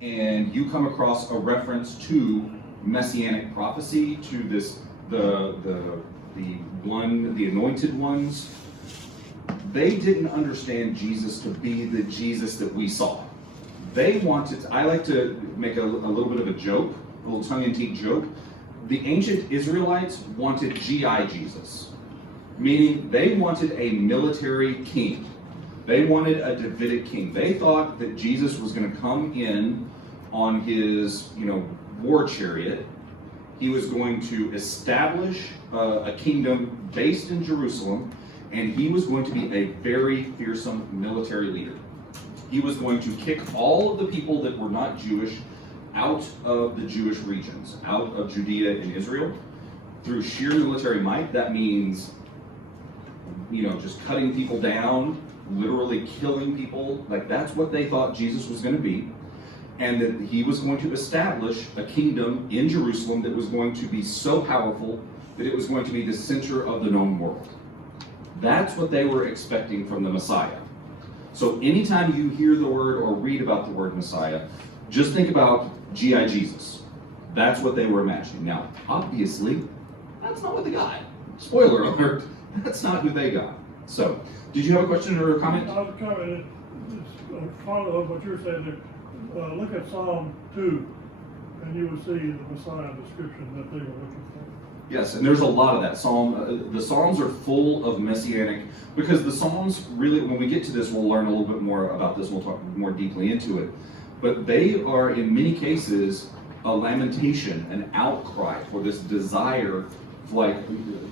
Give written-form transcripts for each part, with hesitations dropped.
and you come across a reference to messianic prophecy, to this the anointed ones, they didn't understand Jesus to be the Jesus that we saw. They wanted, I like to make a little bit of a joke, a little tongue-in-cheek joke. The ancient Israelites wanted GI Jesus, meaning they wanted a military king. They wanted a Davidic king. They thought that Jesus was going to come in on his, war chariot. He was going to establish a kingdom based in Jerusalem, and he was going to be a very fearsome military leader. He was going to kick all of the people that were not Jewish out of the Jewish regions, out of Judea and Israel, through sheer military might. That means, just cutting people down, literally killing people. Like, that's what they thought Jesus was going to be. And that he was going to establish a kingdom in Jerusalem that was going to be so powerful that it was going to be the center of the known world. That's what they were expecting from the Messiah. So anytime you hear the word or read about the word Messiah, just think about G.I. Jesus. That's what they were imagining. Now, obviously, that's not what they got. Spoiler alert, that's not who they got. So, did you have a question or a comment? I was commenting, it's follow up what you're saying there. Look at Psalm 2, and you will see the Messiah description that they were looking for. Yes, and there's a lot of that. The Psalms are full of messianic, because the Psalms really, when we get to this, we'll learn a little bit more about this, we'll talk more deeply into it. But they are, in many cases, a lamentation, an outcry for this desire. Like,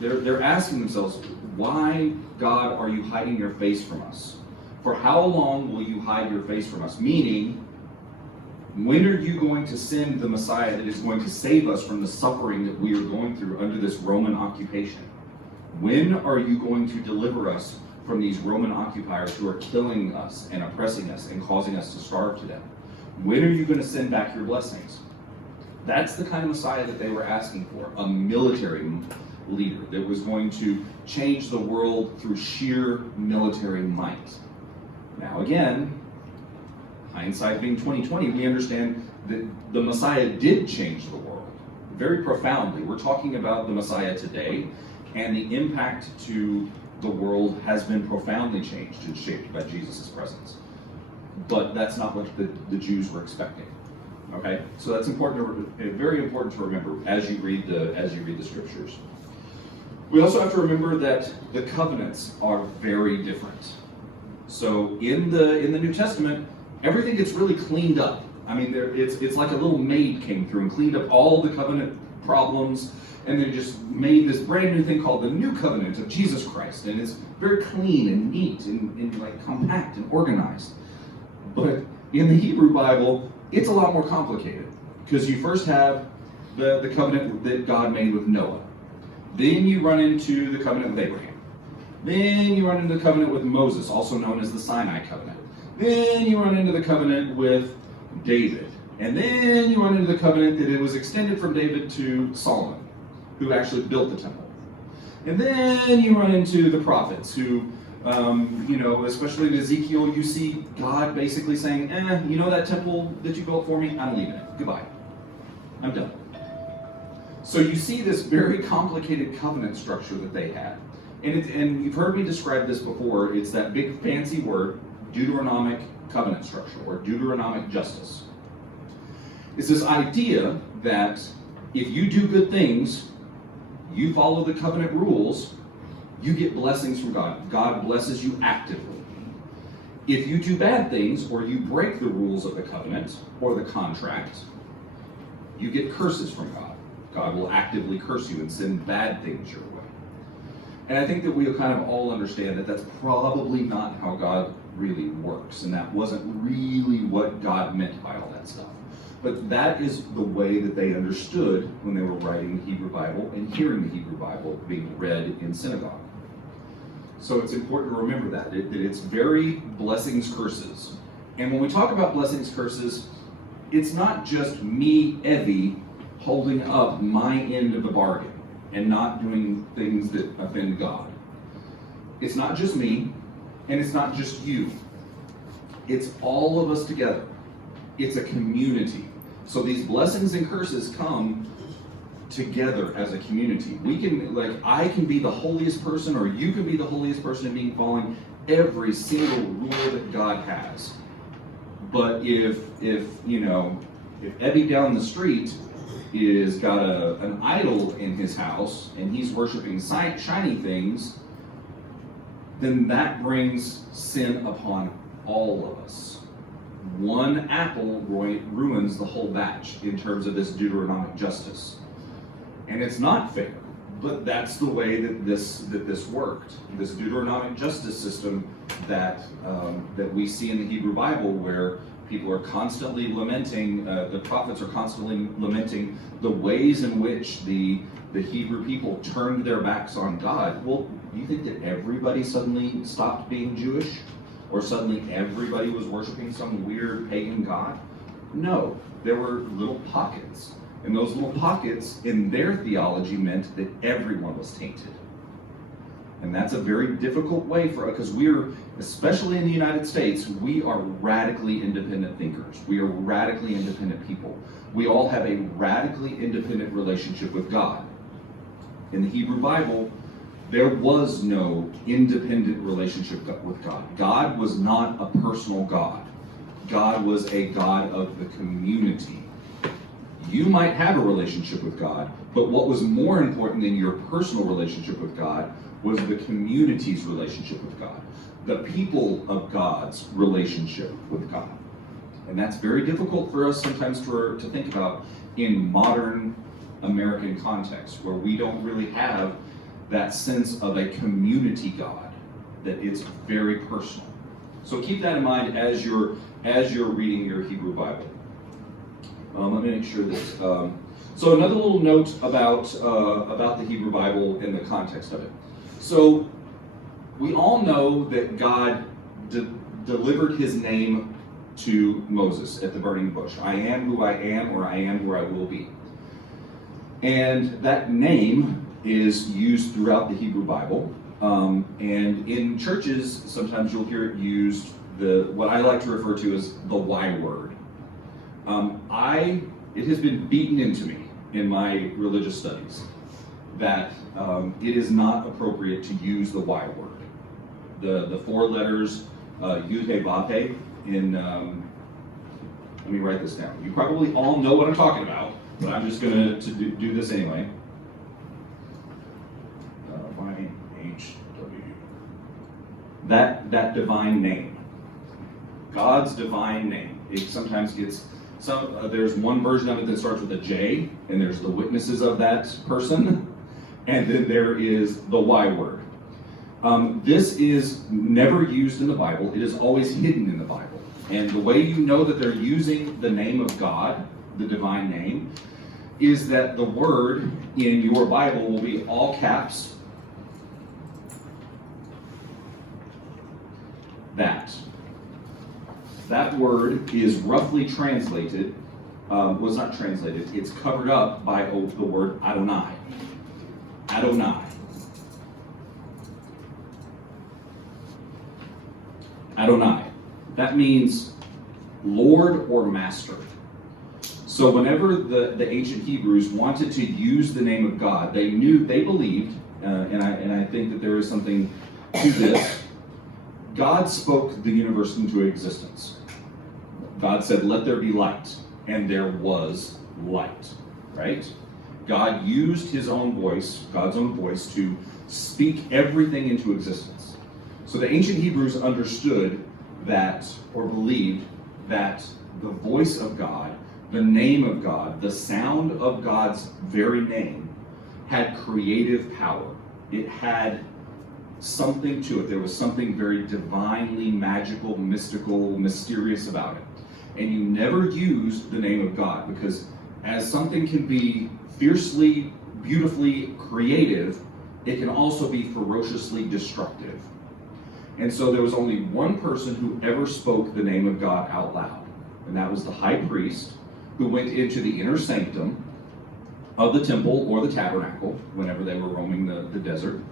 they're asking themselves, why, God, are you hiding your face from us? For how long will you hide your face from us? Meaning, when are you going to send the Messiah that is going to save us from the suffering that we are going through under this Roman occupation? When are you going to deliver us from these Roman occupiers who are killing us and oppressing us and causing us to starve to death? When are you going to send back your blessings? That's the kind of Messiah that they were asking for, a military leader that was going to change the world through sheer military might. Now again, hindsight being 2020, we understand that the Messiah did change the world very profoundly. We're talking about the Messiah today, and the impact to the world has been profoundly changed and shaped by Jesus' presence. But that's not what the Jews were expecting. Okay, so that's important, very important to remember as you read the scriptures. We also have to remember that the covenants are very different. So in the New Testament, everything gets really cleaned up. I mean, it's like a little maid came through and cleaned up all the covenant problems, and then just made this brand new thing called the New Covenant of Jesus Christ. And it's very clean and neat and like compact and organized. But in the Hebrew Bible, it's a lot more complicated, because you first have the covenant that God made with Noah. Then you run into the covenant with Abraham. Then you run into the covenant with Moses, also known as the Sinai covenant. Then you run into the covenant with David. And then you run into the covenant that it was extended from David to Solomon, who actually built the temple. And then you run into the prophets who, especially in Ezekiel, you see God basically saying, that temple that you built for me, I'm leaving it. Goodbye. I'm done. So you see this very complicated covenant structure that they had. And you've heard me describe this before. It's that big fancy word, Deuteronomic covenant structure, or Deuteronomic justice. It's this idea that if you do good things, you follow the covenant rules, you get blessings from God. God blesses you actively. If you do bad things, or you break the rules of the covenant or the contract, you get curses from God. God will actively curse you and send bad things your way. And I think that we'll kind of all understand that that's probably not how God really works, and that wasn't really what God meant by all that stuff. But that is the way that they understood when they were writing the Hebrew Bible and hearing the Hebrew Bible being read in synagogue. So it's important to remember that it's very blessings, curses. And when we talk about blessings, curses, it's not just me, Evve, holding up my end of the bargain and not doing things that offend God. It's not just me, and it's not just you. It's all of us together. it's a community. So these blessings and curses come together as a community. We can, like, I can be the holiest person, or you can be the holiest person, and being following every single rule that God has. But if Evve down the street is got an idol in his house and he's worshiping shiny things, then that brings sin upon all of us. One apple ruins the whole batch in terms of this Deuteronomic justice. And it's not fair, but that's the way that this worked. This Deuteronomic justice system that we see in the Hebrew Bible, where people are constantly lamenting, the prophets are constantly lamenting the ways in which the Hebrew people turned their backs on God. Well, do you think that everybody suddenly stopped being Jewish? Or suddenly everybody was worshiping some weird pagan god? No, there were little pockets. And those little pockets in their theology meant that everyone was tainted. And that's a very difficult way because we're, especially in the United States, we are radically independent thinkers. We are radically independent people. We all have a radically independent relationship with God. In the Hebrew Bible, there was no independent relationship with God. God was not a personal God. God was a God of the community. You might have a relationship with God, but what was more important than your personal relationship with God was the community's relationship with God, the people of God's relationship with God. And that's very difficult for us sometimes to think about in modern American context, where we don't really have that sense of a community God, that it's very personal. So keep that in mind as you're reading your Hebrew Bible. Let me make sure that. So another little note about the Hebrew Bible and the context of it. So we all know that God delivered His name to Moses at the burning bush. I am who I am, or I am where I will be. And that name is used throughout the Hebrew Bible. And in churches, sometimes you'll hear it used, what I like to refer to as the Y word. It has been beaten into me in my religious studies that it is not appropriate to use the Y word. The four letters, Yud He Vav He, in, let me write this down. You probably all know what I'm talking about, but I'm just going to do this anyway. YHW. That divine name. God's divine name. It sometimes gets there's one version of it that starts with a J, and there's the witnesses of that person, and then there is the Y word. This is never used in the Bible. It is always hidden in the Bible. And the way you know that they're using the name of God, the divine name, is that the word in your Bible will be all caps. That word is roughly translated, was not translated, it's covered up by the word Adonai. Adonai. Adonai. That means Lord or Master. So whenever the ancient Hebrews wanted to use the name of God, they believed, and I think that there is something to this, God spoke the universe into existence. God said, let there be light, and there was light, right? God used His own voice, God's own voice, to speak everything into existence. So the ancient Hebrews understood that, or believed that the voice of God, the name of God, the sound of God's very name had creative power. It had something to it. There was something very divinely magical, mystical, mysterious about it. And you never use the name of God, because as something can be fiercely, beautifully creative, it can also be ferociously destructive. And so there was only one person who ever spoke the name of God out loud, and that was the high priest, who went into the inner sanctum of the temple or the tabernacle whenever they were roaming the desert.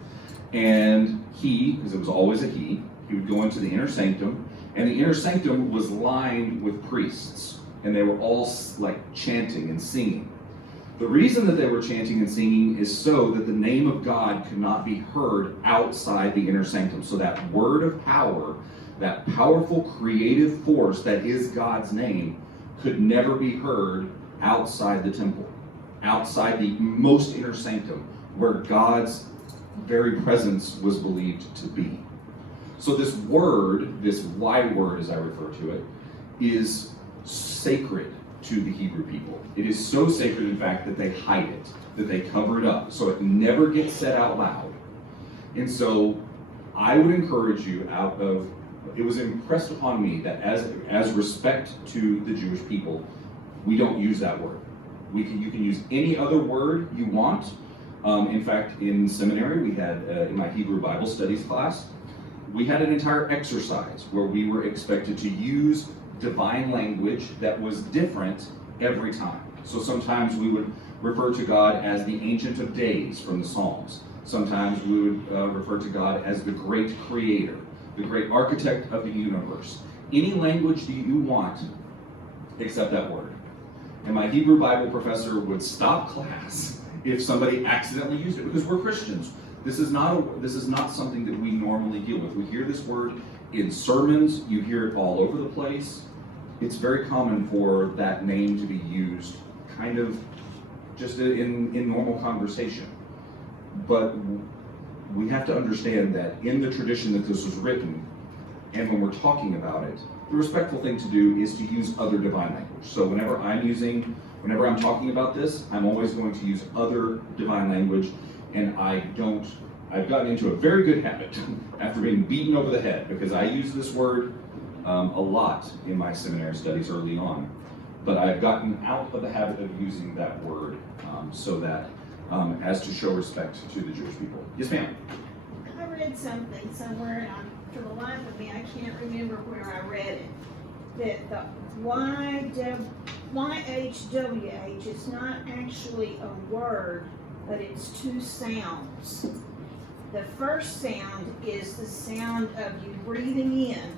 And he, because it was always a he would go into the inner sanctum, and the inner sanctum was lined with priests. and they were all like chanting and singing. The reason that they were chanting and singing is so that the name of God could not be heard outside the inner sanctum. So that word of power, that powerful creative force that is God's name, could never be heard outside the temple, outside the most inner sanctum, where God's very presence was believed to be. So this word, this Y word as I refer to it, is sacred to the Hebrew people. It is so sacred, in fact, that they hide it, that they cover it up, so it never gets said out loud. And so I would encourage you it was impressed upon me that as respect to the Jewish people, we don't use that word. You can use any other word you want. In fact, in seminary, we had, in my Hebrew Bible studies class, we had an entire exercise where we were expected to use divine language that was different every time. So sometimes we would refer to God as the Ancient of Days from the Psalms. Sometimes we would refer to God as the great creator, the great architect of the universe. Any language that you want except that word. And my Hebrew Bible professor would stop class if somebody accidentally used it, because we're Christians. This is not something that we normally deal with. We hear this word in sermons, you hear it all over the place. It's very common for that name to be used kind of just in normal conversation. But we have to understand that in the tradition that this was written, and when we're talking about it, the respectful thing to do is to use other divine language. So whenever I'm talking about this, I'm always going to use other divine language, and I've gotten into a very good habit after being beaten over the head, because I use this word a lot in my seminary studies early on. But I've gotten out of the habit of using that word so that as to show respect to the Jewish people. Yes, ma'am? I read something somewhere, and for the life of me, I can't remember where I read it, that the YHWH is not actually a word, but it's two sounds. The first sound is the sound of you breathing in,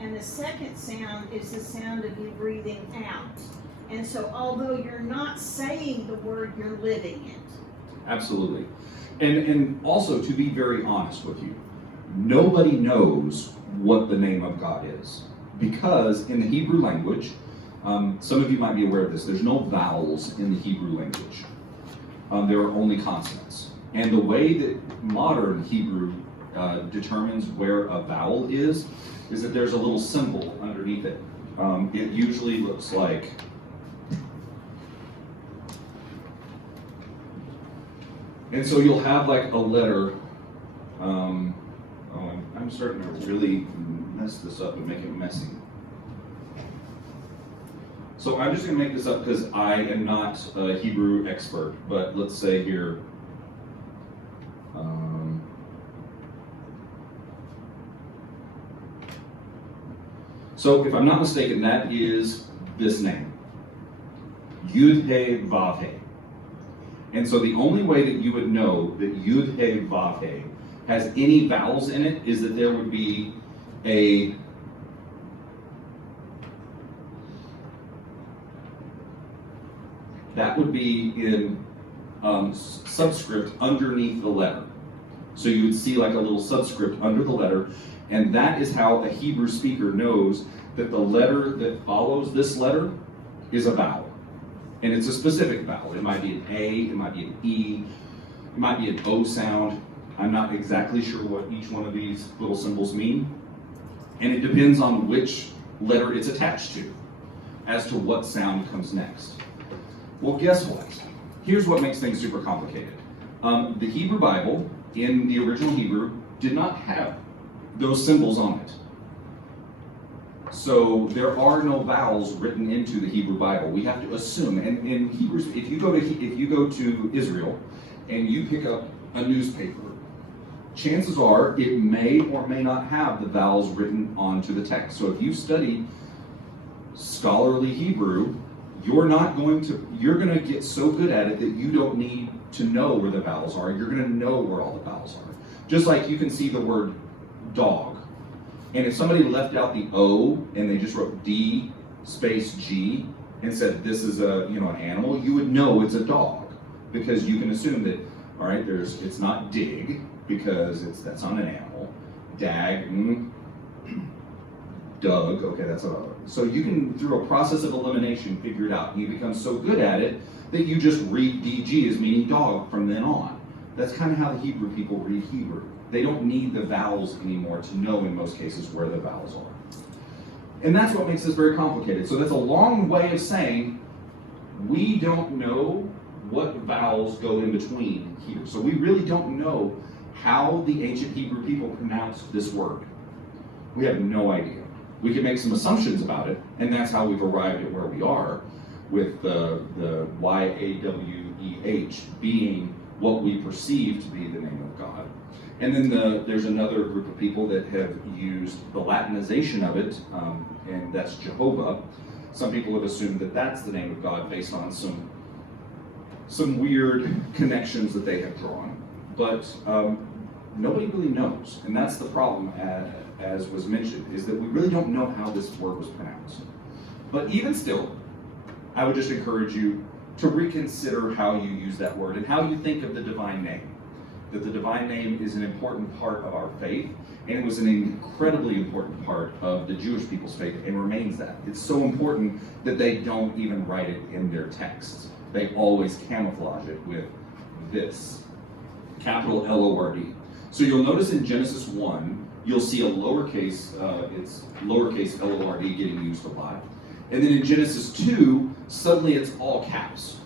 and the second sound is the sound of you breathing out. And so although you're not saying the word, you're living it. Absolutely. And also, to be very honest with you, nobody knows what the name of God is. Because in the Hebrew language, some of you might be aware of this, there's no vowels in the Hebrew language. There are only consonants. And the way that modern Hebrew determines where a vowel is that there's a little symbol underneath it. It usually looks like and so you'll have like a letter. I'm starting to really mess this up and make it messy. So I'm just going to make this up because I am not a Hebrew expert, but let's say here, so if I'm not mistaken, that is this name, Yud He Vav He. And so the only way that you would know that Yud He Vav He has any vowels in it is that there would be that would be in subscript underneath the letter. So you would see like a little subscript under the letter, and that is how a Hebrew speaker knows that the letter that follows this letter is a vowel. And it's a specific vowel. It might be an A, it might be an E, it might be an O sound. I'm not exactly sure what each one of these little symbols mean. And it depends on which letter it's attached to as to what sound comes next. Well, guess what? Here's what makes things super complicated. The Hebrew Bible, in the original Hebrew, did not have those symbols on it. So there are no vowels written into the Hebrew Bible. We have to assume, and in Hebrews, if you go to Israel and you pick up a newspaper, chances are it may or may not have the vowels written onto the text. So if you study scholarly Hebrew, you're going to get so good at it that you don't need to know where the vowels are. You're going to know where all the vowels are. Just like you can see the word dog. And if somebody left out the O and they just wrote D, space G and said this is an animal, you would know it's a dog, because you can assume that, all right, it's not dig, because that's not an animal. Dag, Doug, okay, that's a dog. So you can, through a process of elimination, figure it out. And you become so good at it that you just read DG as meaning dog from then on. That's kind of how the Hebrew people read Hebrew. They don't need the vowels anymore to know, in most cases, where the vowels are. And that's what makes this very complicated. So that's a long way of saying we don't know what vowels go in between here. So we really don't know how the ancient Hebrew people pronounced this word. We have no idea. We can make some assumptions about it, and that's how we've arrived at where we are, with the Yahweh being what we perceive to be the name of God. And then there's another group of people that have used the Latinization of it, and that's Jehovah. Some people have assumed that that's the name of God based on some weird connections that they have drawn. But nobody really knows, and that's the problem, as was mentioned, is that we really don't know how this word was pronounced. But even still, I would just encourage you to reconsider how you use that word and how you think of the divine name. That the divine name is an important part of our faith, and it was an incredibly important part of the Jewish people's faith, and remains that. It's so important that they don't even write it in their texts. They always camouflage it with this, capital L-O-R-D. So you'll notice in Genesis 1, you'll see a lowercase, it's lowercase L-O-R-D getting used a lot. And then in Genesis 2, suddenly it's all caps.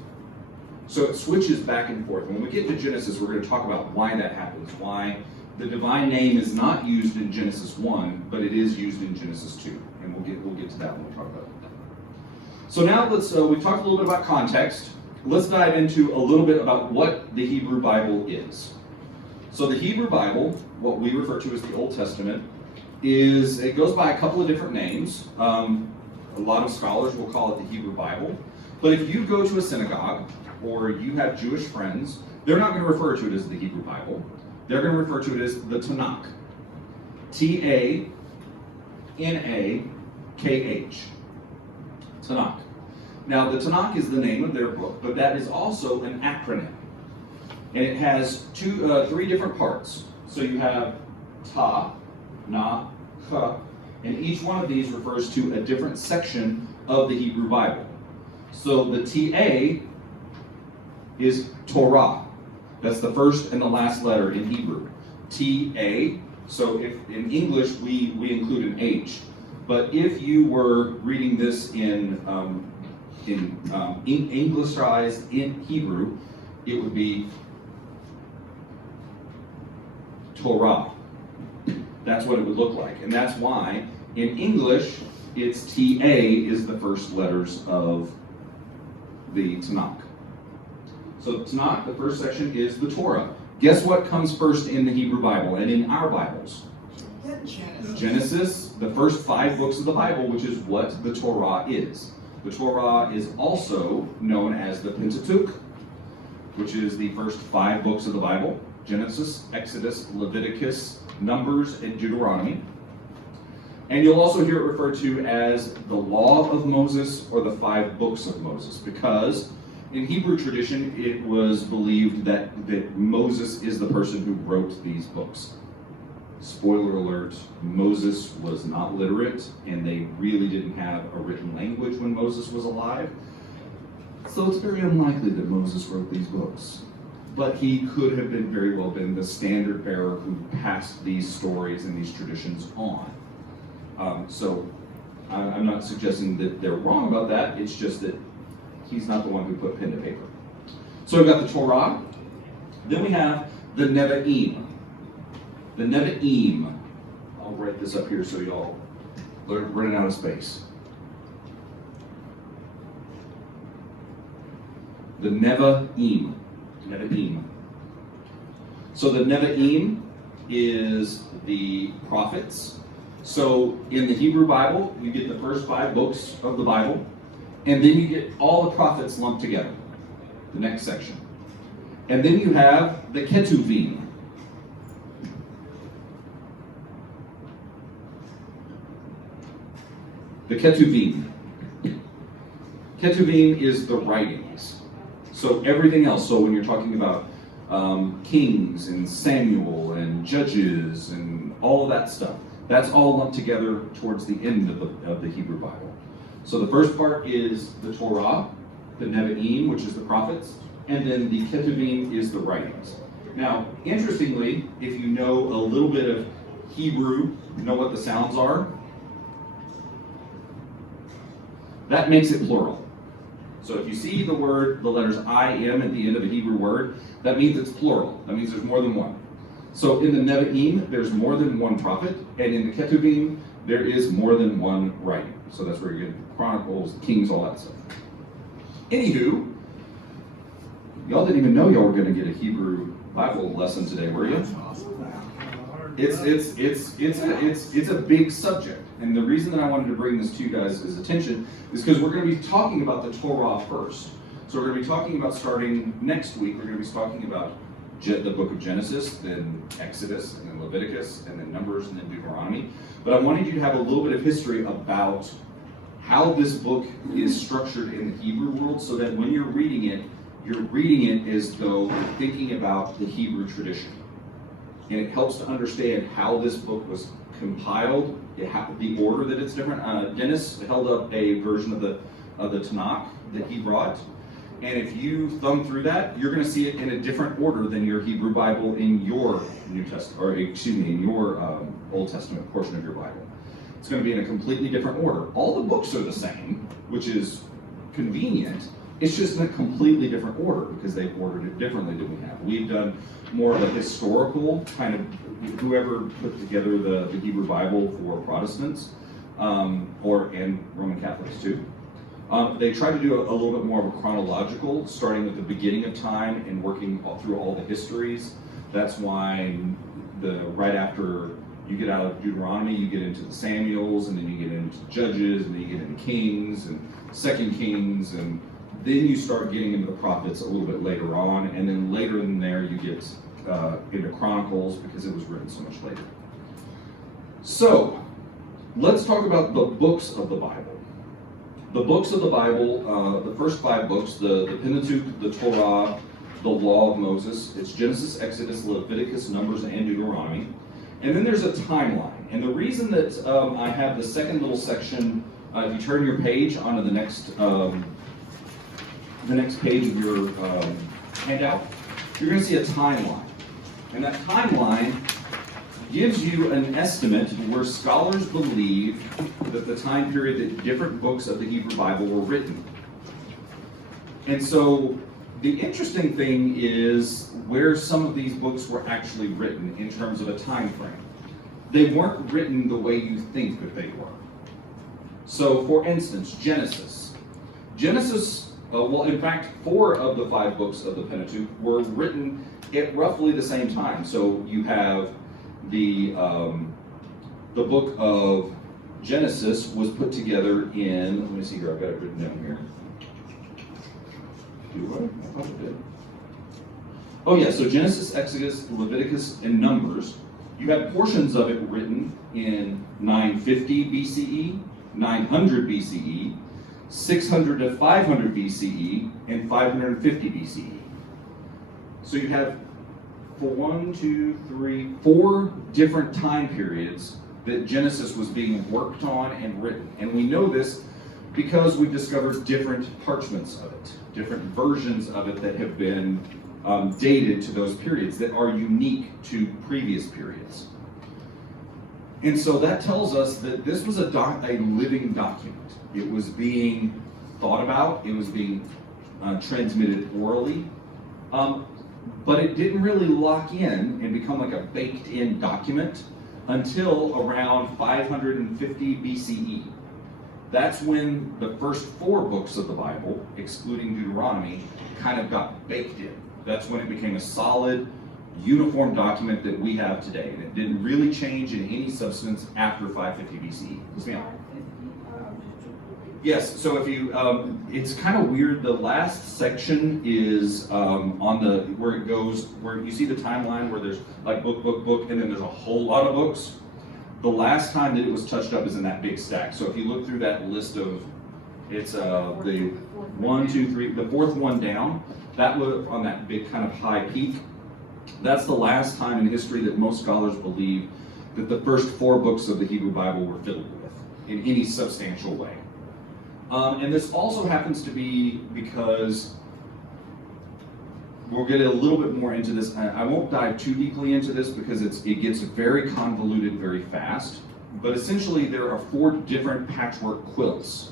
So it switches back and forth. When we get to Genesis, we're going to talk about why that happens, why the divine name is not used in Genesis 1, but it is used in Genesis 2. And we'll get to that when we talk about it. So now we've talked a little bit about context. Let's dive into a little bit about what the Hebrew Bible is. So the Hebrew Bible, what we refer to as the Old Testament, it goes by a couple of different names. A lot of scholars will call it the Hebrew Bible. But if you go to a synagogue, or you have Jewish friends, they're not going to refer to it as the Hebrew Bible. They're going to refer to it as the Tanakh. T-A-N-A-K-H. Tanakh. Now, the Tanakh is the name of their book, but that is also an acronym. And it has three different parts. So you have Ta, Na, Ka, and each one of these refers to a different section of the Hebrew Bible. So the T-A is Torah. That's the first and the last letter in Hebrew. T-A. So if in English we include an H, but if you were reading this in Englishized in Hebrew, it would be Torah. That's what it would look like, and that's why in English it's T-A is the first letters of the Tanakh. So the Tanakh, the first section, is the Torah. Guess what comes first in the Hebrew Bible and in our Bibles? Genesis, the first 5 books of the Bible, which is what the Torah is. The Torah is also known as the Pentateuch, which is the first 5 books of the Bible: Genesis, Exodus, Leviticus, Numbers, and Deuteronomy. And you'll also hear it referred to as the Law of Moses or the 5 books of Moses, because in Hebrew tradition, it was believed that Moses is the person who wrote these books. Spoiler alert, Moses was not literate, and they really didn't have a written language when Moses was alive. So it's very unlikely that Moses wrote these books. But he could have very well been the standard bearer who passed these stories and these traditions on. So I'm not suggesting that they're wrong about that, it's just that he's not the one who put pen to paper. So we've got the Torah. Then we have the Nevi'im. The Nevi'im. I'll write this up here so y'all are running out of space. The Nevi'im. Nevi'im. So the Nevi'im is the prophets. So in the Hebrew Bible, you get the first 5 books of the Bible, and then you get all the prophets lumped together, the next section. And then you have the Ketuvim. The Ketuvim. Ketuvim is the writings. So everything else, so when you're talking about Kings and Samuel and Judges and all of that stuff, that's all lumped together towards the end of the Hebrew Bible. So the first part is the Torah, the Nevi'im, which is the prophets, and then the Ketuvim is the writings. Now, interestingly, if you know a little bit of Hebrew, you know what the sounds are? That makes it plural. So if you see the letters I, M at the end of a Hebrew word, that means it's plural. That means there's more than one. So in the Nevi'im, there's more than one prophet, and in the Ketuvim, there is more than one writing. So that's where you get Chronicles, Kings, all that stuff. Anywho, y'all didn't even know y'all were going to get a Hebrew Bible lesson today, were you? It's a big subject, and the reason that I wanted to bring this to you guys' attention is because we're going to be talking about the Torah first. So we're going to be talking about, starting next week, we're going to be talking about the book of Genesis, then Exodus, and then Leviticus, and then Numbers, and then Deuteronomy. But I wanted you to have a little bit of history about how this book is structured in the Hebrew world, so that when you're reading it as though you're thinking about the Hebrew tradition. And it helps to understand how this book was compiled, the order that it's different. Dennis held up a version of the Tanakh that he brought. And if you thumb through that, you're going to see it in a different order than your Hebrew Bible in your New Testament, or excuse me, in your Old Testament portion of your Bible. It's going to be in a completely different order. All the books are the same, which is convenient. It's just in a completely different order because they've ordered it differently than we have. We've done more of a historical kind of, whoever put together the Hebrew Bible for Protestants, and Roman Catholics too. They try to do a little bit more of a chronological, starting with the beginning of time and working through all the histories. That's why right after you get out of Deuteronomy, you get into the Samuels, and then you get into Judges, and then you get into Kings and Second Kings, and then you start getting into the prophets a little bit later on, and then later in there you get into Chronicles because it was written so much later. So, let's talk about the books of the Bible. The books of the Bible, the first 5 books, the Pentateuch, the Torah, the Law of Moses, it's Genesis, Exodus, Leviticus, Numbers, and Deuteronomy. And then there's a timeline. And the reason that I have the second little section, if you turn your page onto the next page of your handout, you're going to see a timeline. And that timeline gives you an estimate where scholars believe that the time period that different books of the Hebrew Bible were written. And so the interesting thing is where some of these books were actually written in terms of a time frame. They weren't written the way you think that they were. So for instance, Genesis, well, in fact, 4 of the 5 books of the Pentateuch were written at roughly the same time. So you have the book of Genesis was put together in, let me see here, I've got it written down here. Do I? I thought I did. Oh yeah, so Genesis, Exodus, Leviticus, and Numbers, you have portions of it written in 950 BCE, 900 BCE, 600 to 500 BCE, and 550 BCE. So you have 4 different time periods that Genesis was being worked on and written. And we know this because we've discovered different parchments of it, different versions of it that have been dated to those periods that are unique to previous periods. And so that tells us that this was a living document. It was being thought about, it was being transmitted orally, but it didn't really lock in and become like a baked-in document until around 550 BCE. That's when the first 4 books of the Bible, excluding Deuteronomy, kind of got baked in. That's when it became a solid, uniform document that we have today. And it didn't really change in any substance after 550 BCE. Yes, ma'am. Yes, so if you, it's kind of weird. The last section is where it goes, where you see the timeline where there's like book, and then there's a whole lot of books. The last time that it was touched up is in that big stack. So if you look through that list of It's the 1, 2, 3, the fourth one down. That was on that big kind of high peak. That's the last time in history that most scholars believe that the first 4 books of the Hebrew Bible were filled with in any substantial way. And this also happens to be because we'll get a little bit more into this. I won't dive too deeply into this because it gets very convoluted very fast. But essentially, there are 4 different patchwork quilts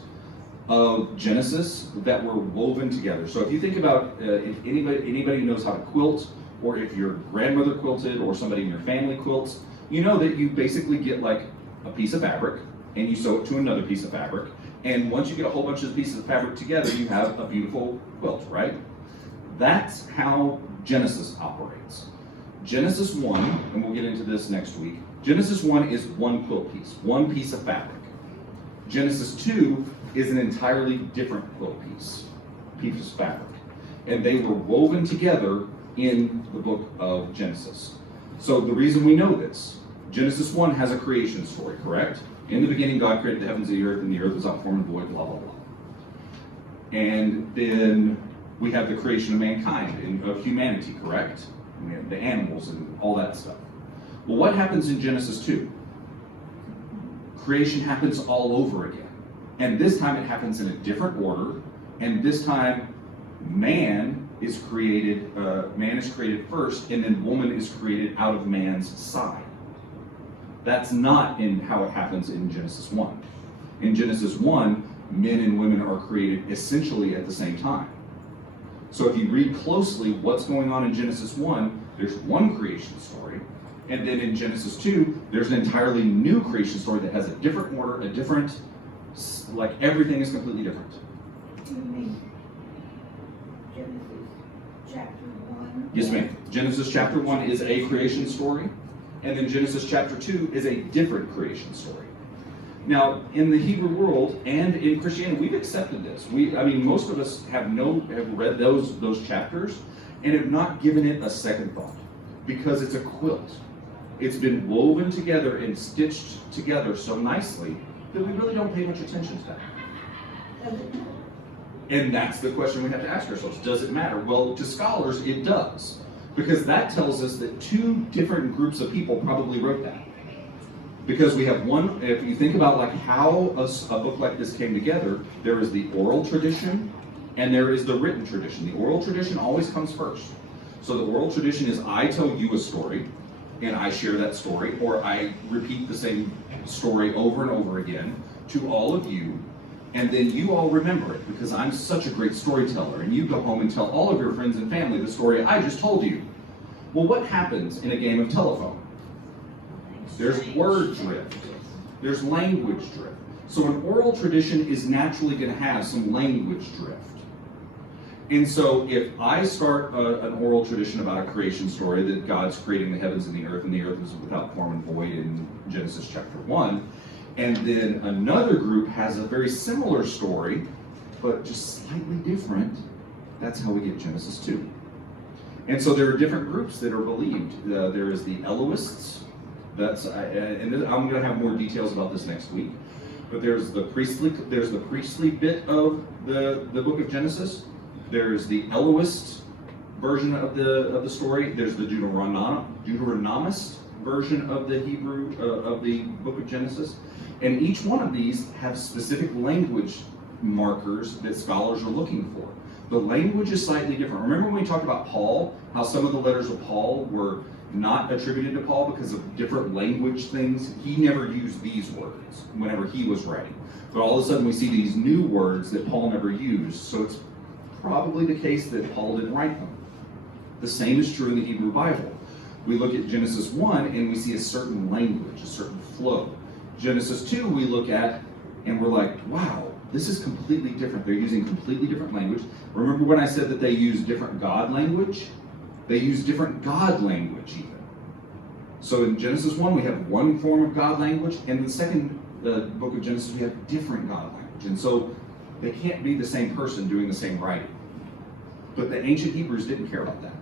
of Genesis that were woven together. So if you think about if anybody knows how to quilt, or if your grandmother quilted, or somebody in your family quilts, you know that you basically get like a piece of fabric and you sew it to another piece of fabric. And once you get a whole bunch of pieces of fabric together, you have a beautiful quilt, right? That's how Genesis operates. Genesis 1, and we'll get into this next week, Genesis 1 is one quilt piece, one piece of fabric. Genesis 2 is an entirely different quilt piece of fabric. And they were woven together in the book of Genesis. So the reason we know this, Genesis 1 has a creation story, correct? In the beginning, God created the heavens and the earth was without form and void, blah, blah, blah. And then we have the creation of mankind and of humanity, correct? And we have the animals and all that stuff. Well, what happens in Genesis 2? Creation happens all over again. And this time it happens in a different order. And this time, man is created first, and then woman is created out of man's side. That's not in how it happens in Genesis 1. In Genesis 1, men and women are created essentially at the same time. So if you read closely what's going on in Genesis 1, there's one creation story. And then in Genesis 2, there's an entirely new creation story that has a different order, like everything is completely different. You mean Genesis chapter 1? Yes, ma'am. Genesis chapter 1 is a creation story. And then Genesis chapter 2 is a different creation story. Now, in the Hebrew world and in Christianity, we've accepted this. Most of us have read those chapters and have not given it a second thought because it's a quilt. It's been woven together and stitched together so nicely that we really don't pay much attention to that. And that's the question we have to ask ourselves. Does it matter? Well, to scholars, it does. Because that tells us that 2 different groups of people probably wrote that. Because we have one, if you think about like how a book like this came together, there is the oral tradition and there is the written tradition. The oral tradition always comes first. So the oral tradition is I tell you a story and I share that story, or I repeat the same story over and over again to all of you, and then you all remember it because I'm such a great storyteller, and you go home and tell all of your friends and family the story I just told you. Well, what happens in a game of telephone? There's word drift. There's language drift. So an oral tradition is naturally going to have some language drift. And so if I start an oral tradition about a creation story that God's creating the heavens and the earth is without form and void in Genesis chapter 1, and then another group has a very similar story, but just slightly different, that's how we get Genesis 2. And so there are different groups that are believed. There is the Elohists. And I'm going to have more details about this next week. But there's the priestly bit of the book of Genesis. There's the Elohist version of the story. There's the Deuteronomist version of the Hebrew of the book of Genesis. And each one of these have specific language markers that scholars are looking for. The language is slightly different. Remember when we talked about Paul, how some of the letters of Paul were not attributed to Paul because of different language things? He never used these words whenever he was writing. But all of a sudden we see these new words that Paul never used. So it's probably the case that Paul didn't write them. The same is true in the Hebrew Bible. We look at Genesis 1 and we see a certain language, a certain flow. Genesis 2 we look at and we're like, wow, this is completely different. They're using completely different language. Remember when I said that they use different God language? They use different God language even. So in Genesis 1 we have one form of God language, and in the second book of Genesis we have different God language. And so they can't be the same person doing the same writing. But the ancient Hebrews didn't care about that.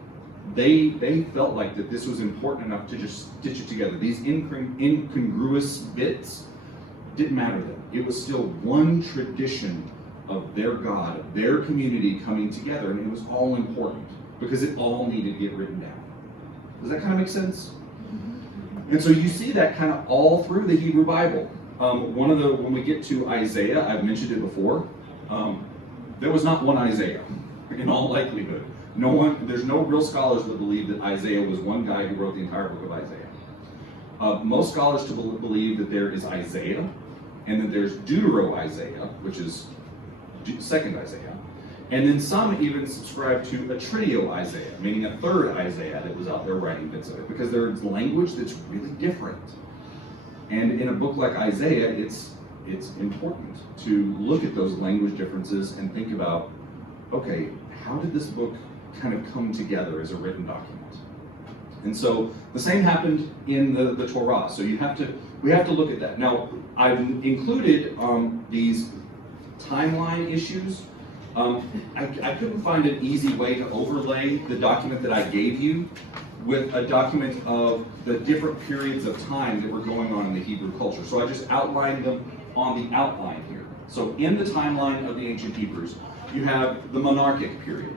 They felt like that this was important enough to just stitch it together. These incongruous bits didn't matter to them. It was still one tradition of their God, their community coming together, and it was all important because it all needed to get written down. Does that kind of make sense? And so you see that kind of all through the Hebrew Bible. When we get to Isaiah, I've mentioned it before, there was not one Isaiah, in all likelihood. There's no real scholars that believe that Isaiah was one guy who wrote the entire book of Isaiah. Most scholars believe that there is Isaiah, and that there's Deutero-Isaiah, which is second Isaiah. And then some even subscribe to a Tritio Isaiah, meaning a third Isaiah that was out there writing bits of it, because there's language that's really different. And in a book like Isaiah, it's important to look at those language differences and think about, okay, how did this book kind of come together as a written document? And so the same happened in the Torah. So we have to look at that. Now, I've included these timeline issues. I couldn't find an easy way to overlay the document that I gave you with a document of the different periods of time that were going on in the Hebrew culture. So I just outlined them on the outline here. So in the timeline of the ancient Hebrews, you have the monarchic period.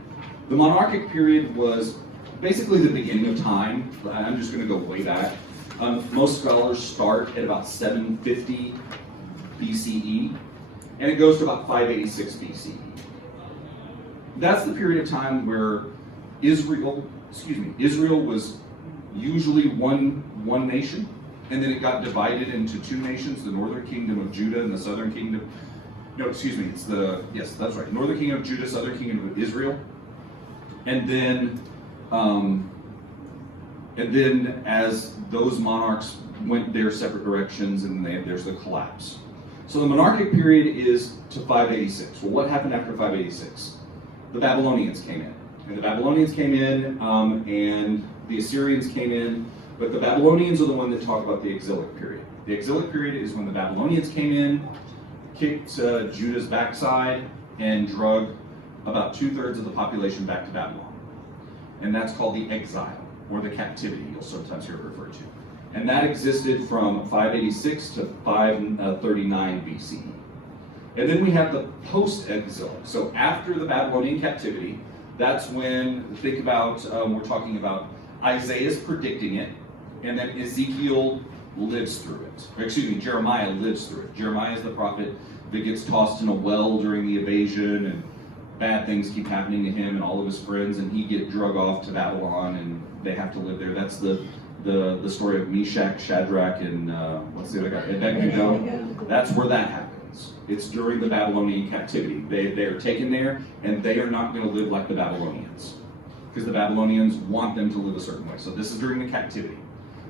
The monarchic period was basically the beginning of time. I'm just going to go way back. Most scholars start at about 750 BCE, and it goes to about 586 BCE. That's the period of time where Israel was usually one nation, and then it got divided into two nations, the northern kingdom of Judah and the southern kingdom. Northern kingdom of Judah, southern kingdom of Israel. And then as those monarchs went their separate directions, and there's the collapse. So the monarchic period is to 586. Well, what happened after 586? The Babylonians came in. And the Babylonians came in, and the Assyrians came in, but the Babylonians are the one that talk about the exilic period. The exilic period is when the Babylonians came in, kicked Judah's backside, and drug about 2/3 of the population back to Babylon. And that's called the exile, or the captivity, you'll sometimes hear it referred to. And that existed from 586 to 539 BCE. And then we have the post-exilic. So after the Babylonian captivity, that's when, think about, we're talking about Isaiah's predicting it, and then Ezekiel lives through it. Jeremiah lives through it. Jeremiah is the prophet that gets tossed in a well during the invasion, and bad things keep happening to him and all of his friends, and he get drug off to Babylon, and they have to live there. That's the story of Meshach, Shadrach, and what's the other guy? Evve Kuykendall. That's where that happens. It's during the Babylonian captivity. They are taken there, and they are not going to live like the Babylonians, because the Babylonians want them to live a certain way. So this is during the captivity.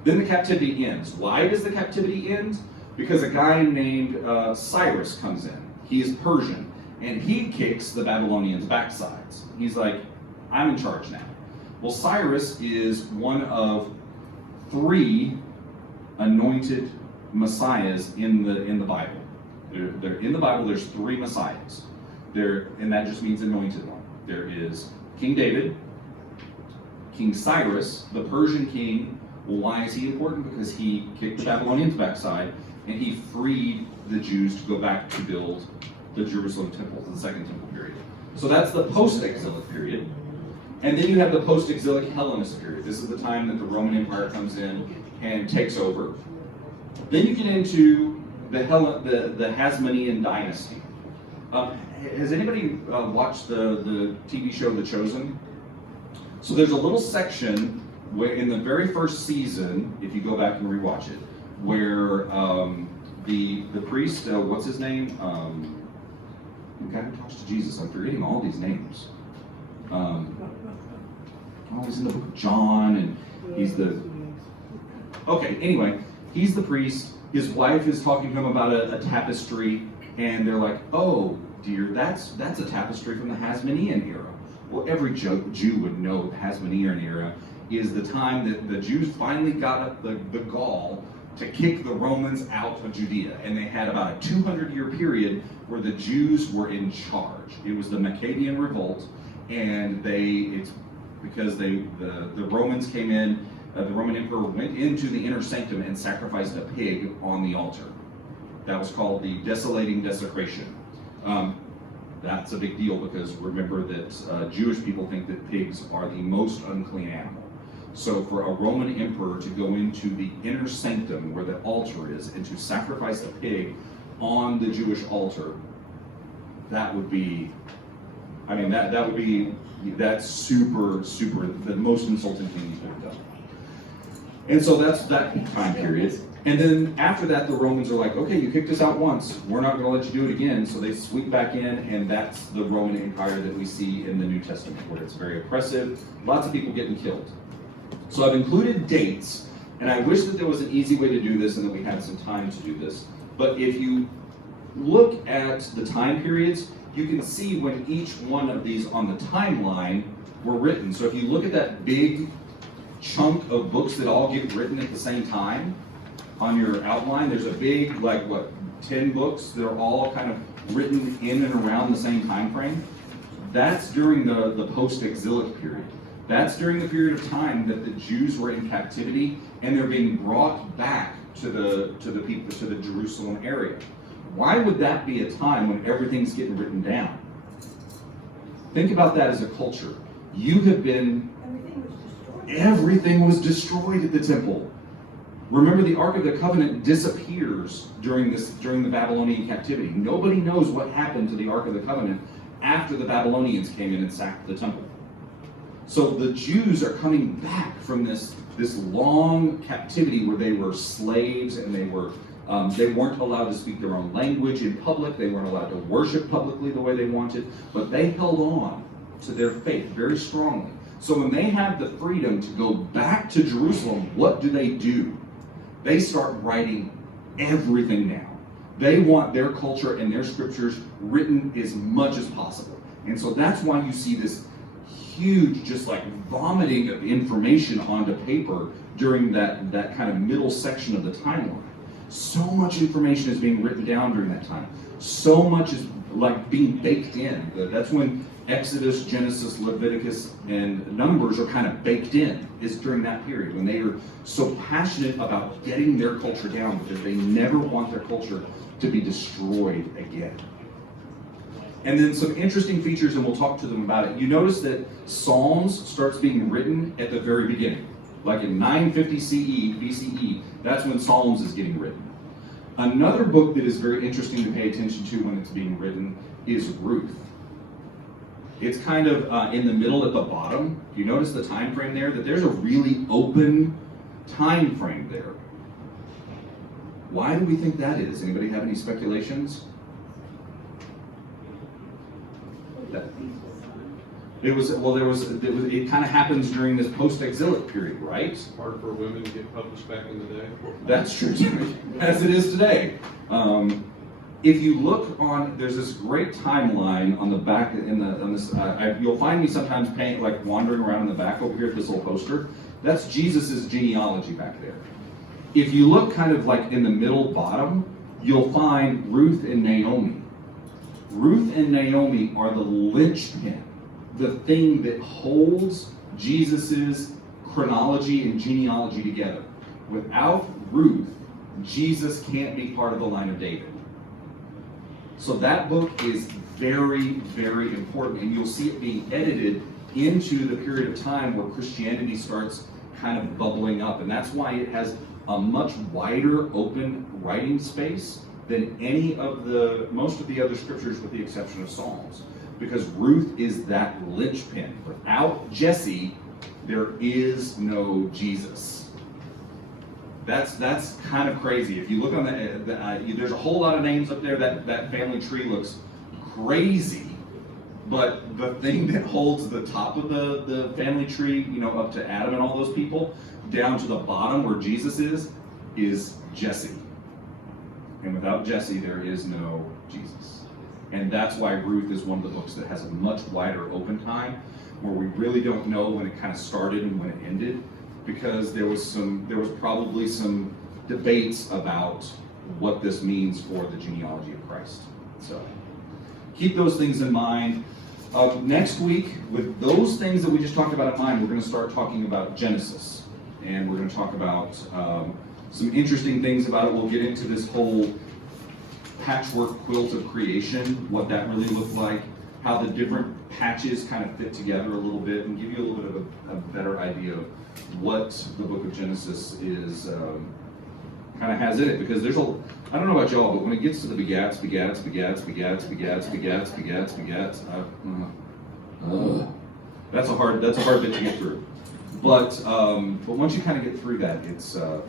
Then the captivity ends. Why does the captivity end? Because a guy named Cyrus comes in. He is Persian, and he kicks the Babylonians' backsides. He's like, I'm in charge now. Well, Cyrus is one of 3 anointed messiahs in the Bible. They're in the Bible. There's 3 messiahs. And that just means anointed one. There is King David, King Cyrus, the Persian king. Well, why is he important? Because he kicked the Babylonians' backside, and he freed the Jews to go back to build the Jerusalem temple, the second temple period. So that's the post-exilic period. And then you have the post-exilic Hellenist period. This is the time that the Roman Empire comes in and takes over. Then you get into the Hasmonean dynasty. Has anybody watched the TV show The Chosen? So there's a little section where in the very first season, if you go back and rewatch it, where the priest, what's his name? The guy who talks to Jesus. I'm forgetting all these names. He's in the book of John, and he's the... Okay, anyway, he's the priest. His wife is talking to him about a tapestry, and they're like, oh, dear, that's a tapestry from the Hasmonean era. Well, every Jew would know the Hasmonean era is the time that the Jews finally got up the gall to kick the Romans out of Judea. And they had about a 200-year period where the Jews were in charge. It was the Maccabean revolt, and because the Romans came in, the Roman emperor went into the inner sanctum and sacrificed a pig on the altar. That was called the desolating desecration. That's a big deal because remember that Jewish people think that pigs are the most unclean animal. So for a Roman emperor to go into the inner sanctum where the altar is and to sacrifice a pig on the Jewish altar, that would be, I mean, that's super, the most insulting thing you could have done. And so that's that time period. And then after that, the Romans are like, okay, you kicked us out once, we're not going to let you do it again. So they sweep back in, and that's the Roman Empire that we see in the New Testament, where it's very oppressive, lots of people getting killed. So I've included dates, and I wish that there was an easy way to do this and that we had some time to do this. But if you look at the time periods, you can see when each one of these on the timeline were written. So if you look at that big chunk of books that all get written at the same time, on your outline, there's a big, 10 books that are all kind of written in and around the same time frame. That's during the post-exilic period. That's during the period of time that the Jews were in captivity and they're being brought back to the Jerusalem area. Why would that be a time when everything's getting written down? Think about that as a culture. Everything was destroyed at the temple. Remember, the Ark of the Covenant disappears during the Babylonian captivity. Nobody knows what happened to the Ark of the Covenant after the Babylonians came in and sacked the temple. So the Jews are coming back from this long captivity where they were slaves and they weren't allowed to speak their own language in public. They weren't allowed to worship publicly the way they wanted, but they held on to their faith very strongly. So when they have the freedom to go back to Jerusalem, what do? They start writing everything down. They want their culture and their scriptures written as much as possible. And so that's why you see this huge, just like vomiting of information onto paper during that kind of middle section of the timeline. So much information is being written down during that time. So much is like being baked in. That's when Exodus, Genesis, Leviticus, and Numbers are kind of baked in, is during that period when they are so passionate about getting their culture down because they never want their culture to be destroyed again. And then some interesting features, and we'll talk to them about it. You notice that Psalms starts being written at the very beginning. Like in 950 BCE, that's when Psalms is getting written. Another book that is very interesting to pay attention to when it's being written is Ruth. It's kind of in the middle at the bottom. You notice the time frame there, that there's a really open time frame there. Why do we think that is? Anybody have any speculations? It kind of happens during this post-exilic period, right? Hard for women to get published back in the day. That's true, as it is today. If you look on, there's this great timeline on the back. You'll find me sometimes wandering around in the back over here at this little poster. That's Jesus's genealogy back there. If you look kind of like in the middle bottom, you'll find Ruth and Naomi. Ruth and Naomi are the linchpin, the thing that holds Jesus's chronology and genealogy together. Without Ruth, Jesus can't be part of the line of David. So that book is very, very important, and you'll see it being edited into the period of time where Christianity starts kind of bubbling up, and that's why it has a much wider open writing space than most of the other scriptures, with the exception of Psalms, because Ruth is that linchpin. Without Jesse, there is no Jesus. That's kind of crazy. If you look on there's a whole lot of names up there. That family tree looks crazy, but the thing that holds the top of the family tree, up to Adam and all those people, down to the bottom where Jesus is Jesse. And without Jesse, there is no Jesus. And that's why Ruth is one of the books that has a much wider open time, where we really don't know when it kind of started and when it ended, because there was probably some debates about what this means for the genealogy of Christ. So keep those things in mind. Next week, with those things that we just talked about in mind, we're going to start talking about Genesis, and we're going to talk about some interesting things about it. We'll get into this whole patchwork quilt of creation, what that really looked like. how the different patches kind of fit together a little bit and give you a little bit of a better idea of what the book of Genesis is, kind of has in it. Because there's I don't know about y'all, but when it gets to the begats, that's a hard bit to get through. But once you kind of get through that, it's a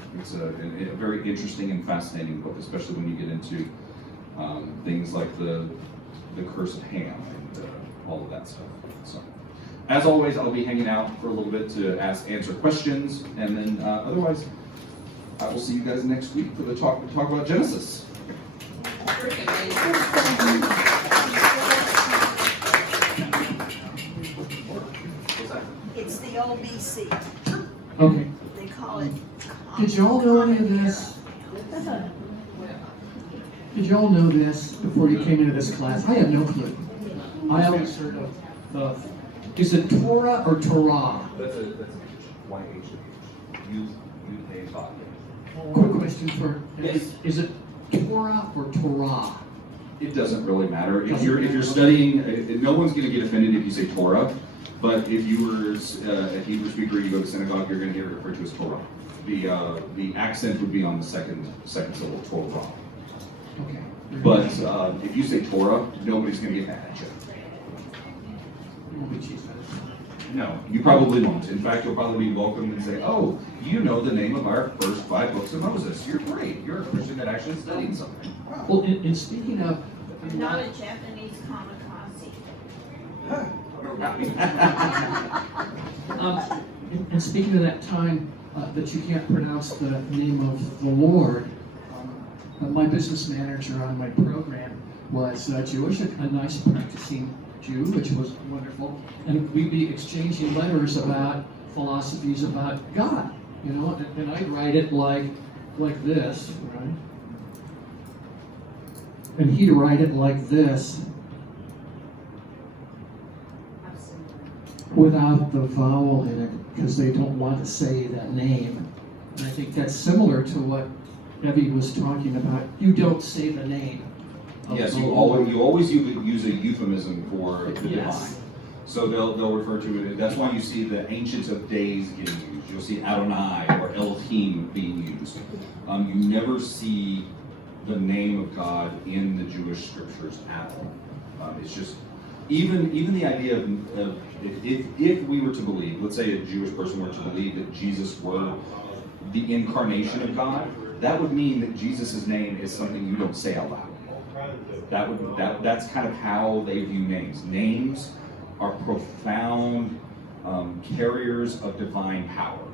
very interesting and fascinating book, especially when you get into things like the curse of Ham and all of that stuff. So, as always, I'll be hanging out for a little bit to answer questions, and then otherwise, I will see you guys next week for the talk about Genesis. It's the old BC. Okay. They call it. Did y'all know any of this? Did y'all know this before you came into this class? I have no clue. I always heard of is it Torah or Torah? That's a YH. Quick question for Yes. is it Torah or Torah? It doesn't really matter. If you're studying, no one's going to get offended if you say Torah. But if you were a Hebrew speaker, you go to synagogue, you're going to hear it referred to as Torah. The accent would be on the second syllable, Torah. Okay. But if you say Torah, nobody's going to get mad at you. No, you probably won't. In fact, you'll probably be welcomed and say, "Oh, you know the name of our first 5 books of Moses. You're great. You're a Christian that actually studied something." Wow. Well, in speaking of Not a Japanese kamikaze. in speaking of that time that you can't pronounce the name of the Lord, my business manager on my program was Jewish, a nice practicing Jew, which was wonderful, and we'd be exchanging letters about philosophies about God, and I'd write it like this, right? And he'd write it like this, without the vowel in it, because they don't want to say that name. And I think that's similar to what Evve was talking about. You don't say the name. Yes, you always use a euphemism for the Yes. divine. So they'll refer to it. That's why you see the Ancient of Days getting used. You'll see Adonai or Elohim being used. You never see the name of God in the Jewish scriptures at all. It's just even the idea of if we were to believe, let's say a Jewish person were to believe that Jesus were the incarnation of God, that would mean that Jesus' name is something you don't say out loud. That's kind of how they view names. Names are profound carriers of divine power,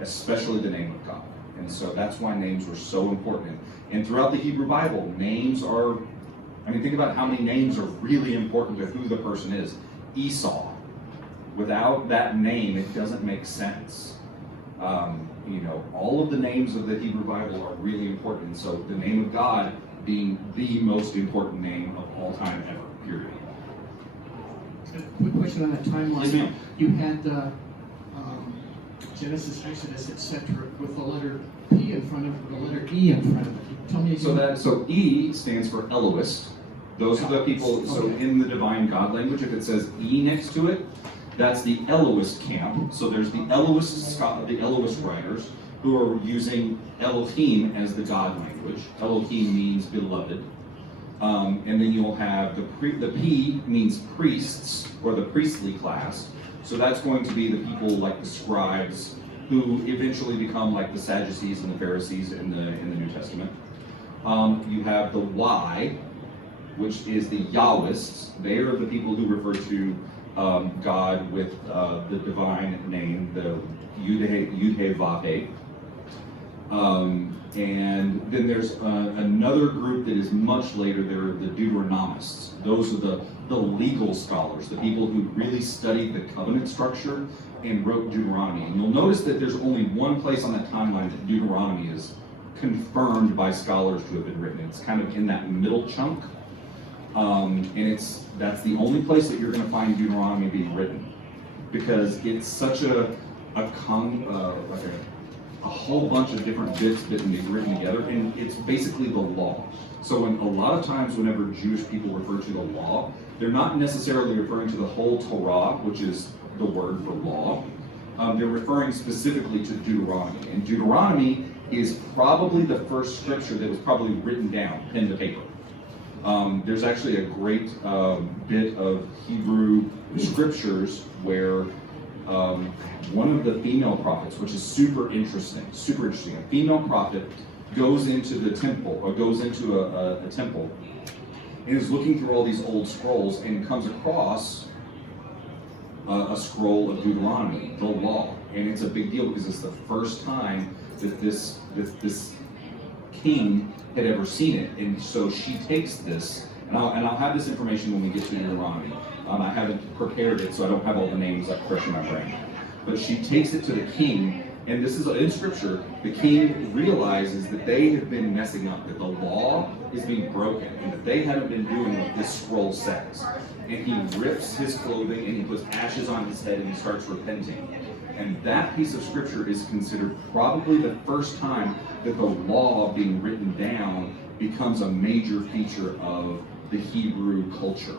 especially the name of God. And so that's why names were so important. And throughout the Hebrew Bible, names are, think about how many names are really important to who the person is. Esau. Without that name, it doesn't make sense. All of the names of the Hebrew Bible are really important. So the name of God being the most important name of all time ever, period. Quick question on that timeline. Yes, ma'am. You had Genesis, Exodus, etc., with the letter P in front of it, the letter E in front of it. Tell me again. So E stands for Elohist. Those are the people. So in the divine God language, if it says E next to it, that's the Elohist camp. So there's the Elohist writers who are using Elohim as the God language. Elohim means beloved. And then you'll have the P means priests, or the priestly class. So that's going to be the people like the scribes, who eventually become like the Sadducees and the Pharisees in the New Testament. You have the Y, which is the Yahwists. They are the people who refer to God with the divine name, the Yud-He-Vav-He. And then there's another group that is much later. They're the Deuteronomists. Those are the legal scholars, the people who really studied the covenant structure and wrote Deuteronomy. And you'll notice that there's only one place on that timeline that Deuteronomy is confirmed by scholars to have been written. It's kind of in that middle chunk. And that's the only place that you're going to find Deuteronomy being written, because it's such a whole bunch of different bits being written together, and it's basically the law. So a lot of times whenever Jewish people refer to the law, They're not necessarily referring to the whole Torah, which is the word for law. They're referring specifically to Deuteronomy. And Deuteronomy is probably the first scripture that was probably written down, pen to paper. There's actually a great bit of Hebrew scriptures where one of the female prophets, which is super interesting. A female prophet goes into the temple, or goes into a temple, and is looking through all these old scrolls and comes across a scroll of Deuteronomy, the law. And it's a big deal because it's the first time that this king had ever seen it. And so she takes this, and I'll have this information when we get to Deuteronomy. I haven't prepared it, so I don't have all the names like fresh in my brain. But she takes it to the king, and this is in scripture. The king realizes that they have been messing up, that the law is being broken, and that they haven't been doing what this scroll says. And he rips his clothing and he puts ashes on his head and he starts repenting. And that piece of scripture is considered probably the first time that the law being written down becomes a major feature of the Hebrew culture.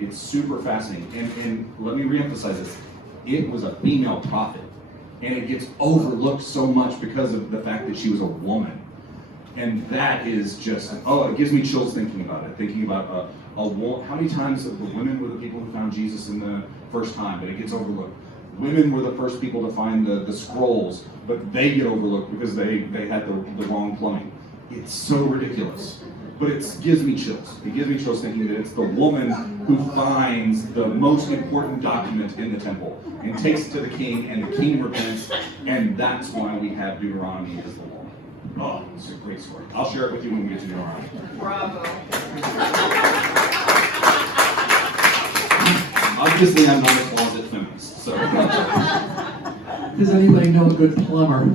It's super fascinating. And let me reemphasize this. It was a female prophet. And it gets overlooked so much because of the fact that she was a woman. And that is just, it gives me chills thinking about it. Thinking about how many times the women were the people who found Jesus in the first time, but it gets overlooked. Women were the first people to find the scrolls, but they get overlooked because they had the wrong plumbing. It's so ridiculous. But it gives me chills. It gives me chills thinking that it's the woman who finds the most important document in the temple and takes it to the king, and the king repents, and that's why we have Deuteronomy as the law. Oh, it's a great story. I'll share it with you when we get to Deuteronomy. Bravo. Obviously, I'm not a closet feminist, so. Does anybody know a good plumber?